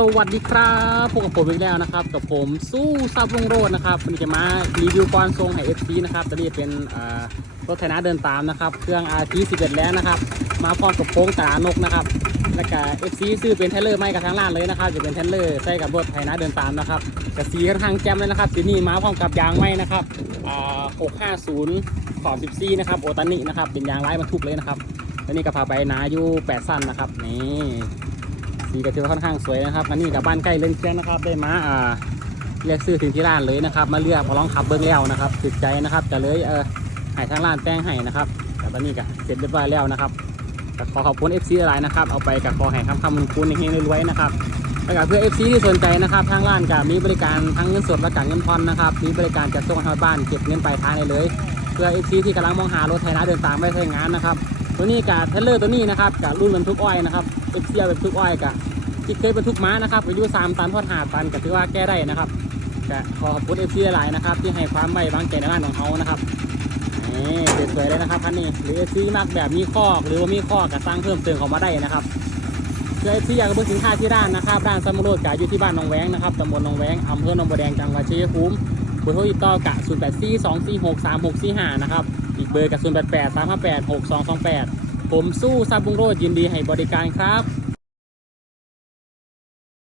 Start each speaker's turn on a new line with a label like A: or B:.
A: สวัสดีครับพบกับผมอีกแล้วนะครับ กับผมสู้ซาบุงโรดนะครับวันนี้จะมารีวิวกอนทรงให้ FC นะครับตัวนี้เป็นรถไถนาเดินตามนะครับ เครื่อง RT 11 แล้วนะครับ มาพร้อมกับโค้งตานกนะครับ แล้วก็ FC ซื้อเป็นเทเลอร์ไม่กับทางร้านเลยนะครับ จะเป็นเทเลอร์ใส่กับรถไถนาเดินตามนะครับกระสีค่อนข้างแจ่มเลยนะครับสีนี้มาพร้อมกับยางไม้นะครับอ่า650ขอบ14นะครับโอตานินะครับเป็นยางไร้บรรทุกเลยนะครับแล้วนี่ก็พาไปนาอยู่8สั้นนะครับนี่ สีก็ถือว่าค่อนข้างสวยนะครับอันนี้กับบ้านใกล้เล่นเครื่องนะครับ ได้มาอ่าเรียกซื้อถึงที่ร้านเลยนะครับ มาเลือกมาลองขับเบิ้งแล้วนะครับติดใจนะครับจะเลยเออให้ทางร้านแต่งให้นะครับแต่ตอนนี้ก็เสร็จเรียบร้อยแล้วนะครับก็ขอขอบคุณ FC หลายนะครับ เอาไปกับขอให้คำคำคุณคุณเฮงๆรวยนะครับแล้วก็เพื่อ FC ที่สนใจนะครับทางร้านก็มีบริการทั้งเงินสดและการเงินผ่อนนะครับมีบริการจัดส่งให้บ้านเก็บเงินปลายทางได้เลย เพื่อ FC ที่กำลังมองหารถไถนาเดินตามไปใช้งานนะครับ ตัวนี้กับเทเลอร์ตัวนี้นะครับกับรุ่นบรรทุกอ้อยนะครับ FC เอาบรรทุกอ้อยกับที่เคยบรรทุกม้านะครับอายุสามตันพอดหาตันก็ถือว่าแก้ได้นะครับก็ขอขอบคุณเอฟซีหลายนะครับ ที่ให้ความไว้วางใจในร้านของเขานะครับนี่สวยๆเลยนะครับคันนี้หรือเอฟซีมากแบบมีข้อก หรือว่ามีข้อก็สร้างเพิ่มเติมเขามาได้นะครับเอเอฟซีอยากจะเบิ่งสินค้าที่ร้านนะครับร้านซัมมโรดกะอยู่ที่บ้านหนองแวงนะครับตำบลหนองแวงอำเภอหนองบัวแดงจังหวัดชัยภูมิ เบอร์โทรติดต่อกะ0 8 4 2 4 6 3 6 4 5นะครับ อีกเบอร์กับ0 8 8 3 5 8 6 2 2 8 ผมสู้ซาบุงโรดยินดีให้บริการครับ